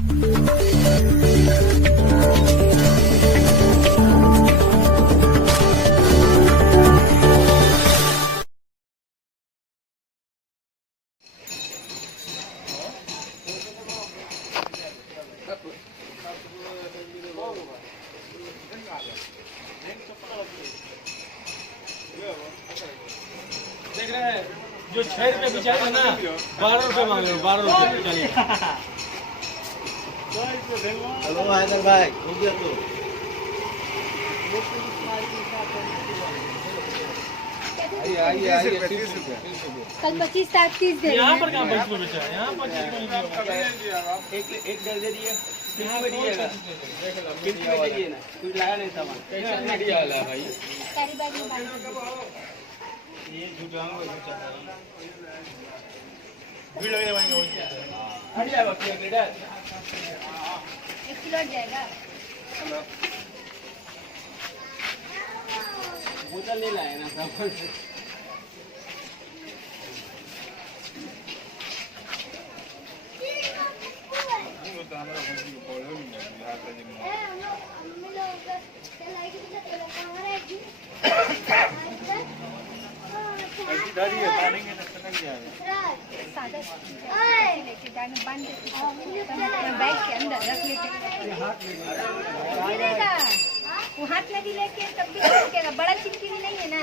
देख रहे हैं जो 6 रुपए बेचारे ना 12 रुपए मांग रहे हो, 12 रुपए चलिए। हेलो हैदर भाई, हो गया तो आइए 30 रुपये कल 25 तारीख 30 दे। यहाँ पर कहाँ 25 रुपए बेचा है? यहाँ 25 एक डर दे दिए, कितने में दीजिएगा? कितने में दीजिए ना, कुछ लाया नहीं सामान। कैसा मीडिया वाला है भाई? सारी बैग में बांध दो। ये झूठा है, झूठा है। भीड़ लगे भाई और क्या? हट जाएगा क्या ग्रेडर? 1 किलो हट जाएगा। बोतल नहीं लाए ना सामान। लेके बैग में बांध देते बैग के अंदर रख लेते। गिरेगा वो हाथ में भी लेके तब भी गिरेगा। बड़ा चिमटी नहीं है ना।